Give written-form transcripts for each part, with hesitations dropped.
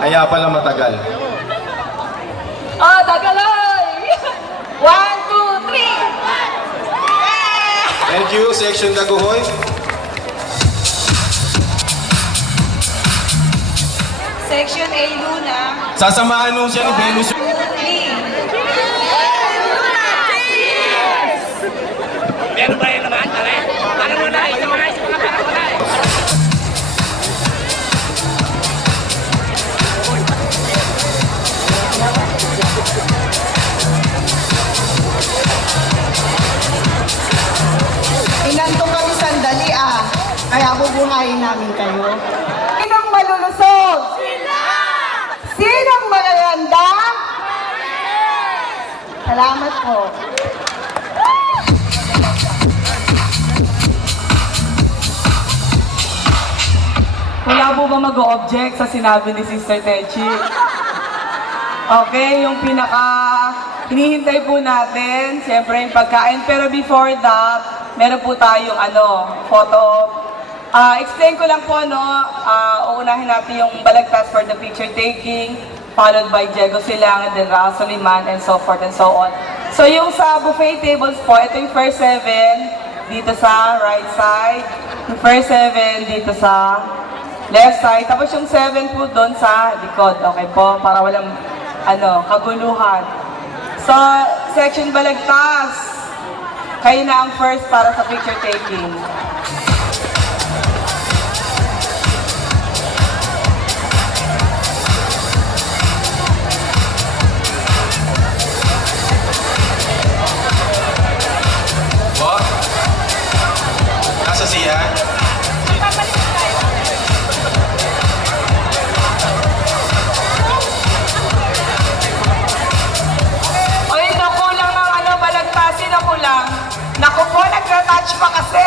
Kaya pala matagal. Tagaloy! 1, 2, 3! Thank you, Section Daguhoy. Section A, Luna. Sasamahan nung siya ni Venus. 2, 3. Meron ba yun naman? Parang wala. Isa mga parang wala. Inantong kami sandali kaya bubuhayin namin kayo. Sinong malulusog? Sila! Sinong magaganda? Salamat po. Wala po ba mag-o-object sa sinabi ni Sister Techi? Okay, yung hinihintay po natin, siyempre yung pagkain. Pero before that, meron po tayong photo. Explain ko lang po, uunahin natin yung balagtas for the picture taking, followed by Diego Silang, and then Raul Soliman, and so forth and so on. So yung sa buffet tables po, ito yung first 7 dito sa right side, yung first 7 dito sa left side, tapos yung 7 po doon sa likod, okay po, para walang kaguluhan. So, section balagtas, kayo na ang first para sa picture taking. What? Nasa siya? Naku po, nagra-touch pa kasi.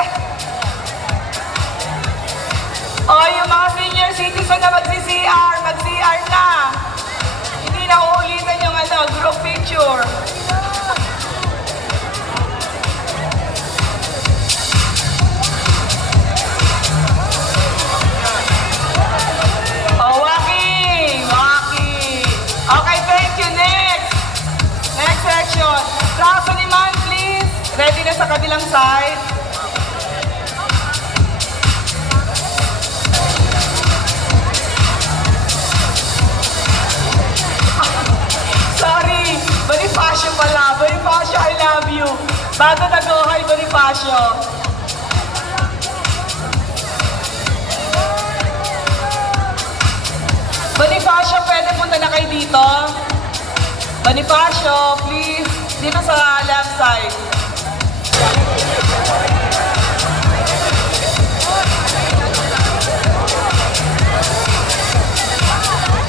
Yung mga senior citizen na mag-CR na. Hindi na uulitin yung group picture. Waki. Okay, thank you. Next section. Raso ni Man, please. Ready na sa kabilang side. Sorry, Bonifacio pala. Bonifacio, I love you. Bago Daguhoy, Bonifacio. Bonifacio, pwede punta na kayo dito? Bonifacio, please. Dito sa left side.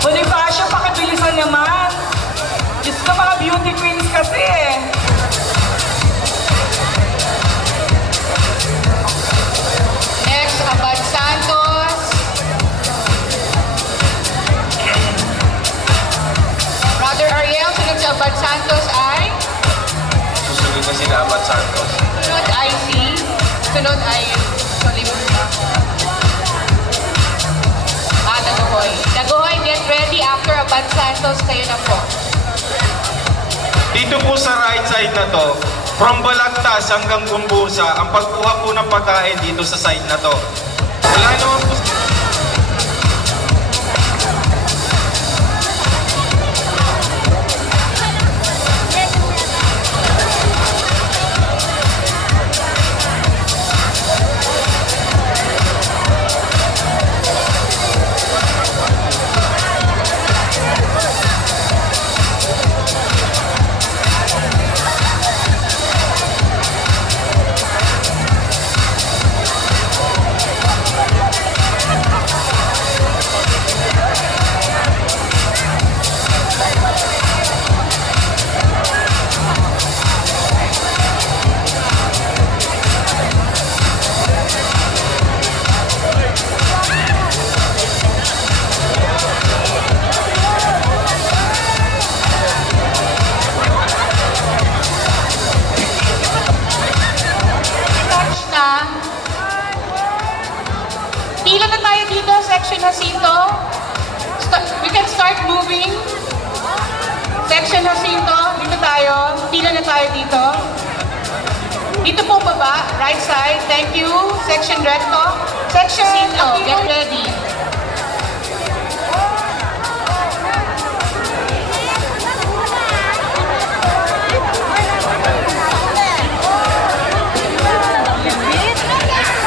Bonifacio, pakibilisan naman. Diyos ko, mga beauty queens kasi eh. Next, Abad Santos. Brother Ariel, sunod sa Abad Santos ay? Susunod na si Abad Santos. Sunod ay sunod ay Daguhoy. Daguhoy, get ready after Abad Santos, kayo na po. Dito po sa right side na to, from Balagtas hanggang Gumbusa, ang pagkuha po ng pagkain dito sa side na to. Wala naman po. Section Jacinto. We can start moving. Section Jacinto, dito tayo. Pila na tayo dito. Dito po baba, right side. Thank you. Section Recto. Section Jacinto, get ready.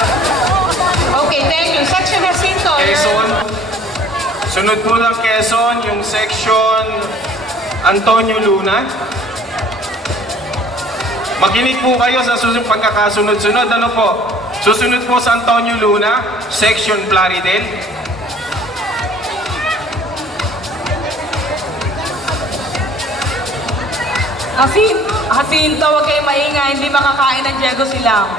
Okay, thank you. Section Jacinto. Quezon. Sunod po ng Quezon, yung section Antonio Luna. Makinig po kayo sa susunod pagkakasunod-sunod. Ano po? Susunod po sa Antonio Luna, section Plaridel. Jacinto, huwag kayo maingay, hindi makakain ng Diego Silang.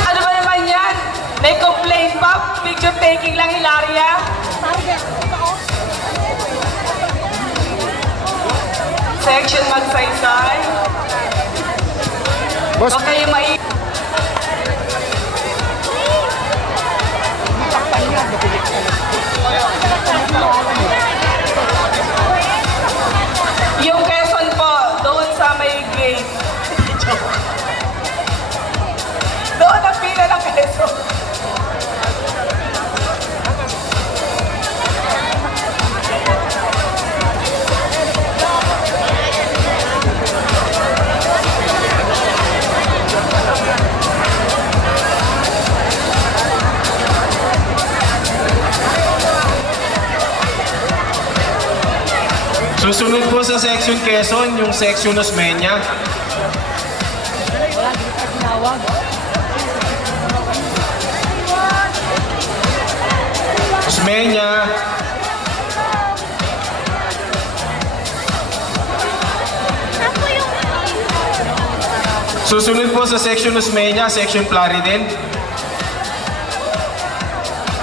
Ano ba naman yan? May complaint pa? Picture taking lang, Hilaria? Section Magsaysay. Boss, Huwag kayo maingay. Yung Quezon po, doon sa may gate. Doon ang pila ng Quezon. Susunod po sa section Quezon, yung section Osmeña. Osmeña. Susunod po sa section Osmeña, section Plaridel.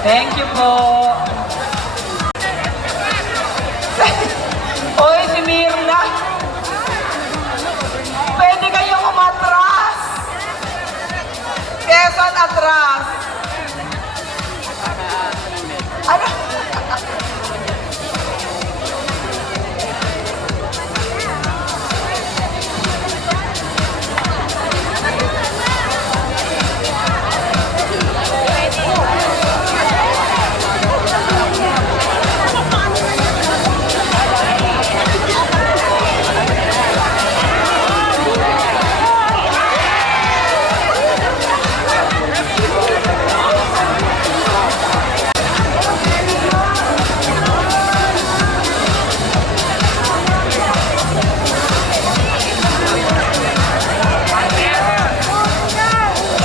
Thank you po. Oy, si Mirna. Pwede kayong umatras. Quezon atras. Ano?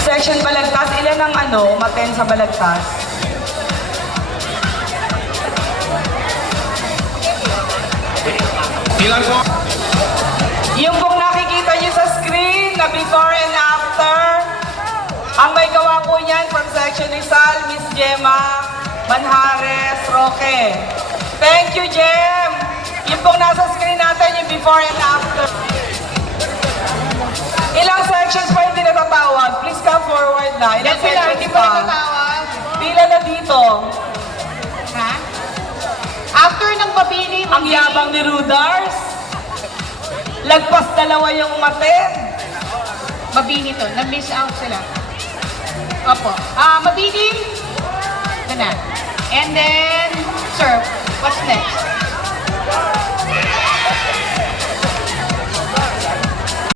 Section Balagtas, ilan ang umaten sa Balagtas? Ilan po? Yung pong nakikita niyo sa screen na before and after, ang may gawa po niyan from Section Rizal, Miss Gemma Manjares Roque. Thank you, Gem! Yung pong nasa screen natin, yung before and after. Ilang sections pa hindi natatawag? Please come forward na. Ilang Yes, sila, sections hindi pa pa? natatawag. Pila na dito. Ha? After ng Mabini, Ang yabang ni Rudars. Lagpas dalawa yung umaten. Mabini to. Nag-miss out sila. Opo. Mabini. Ito na. And then, sir, what's next?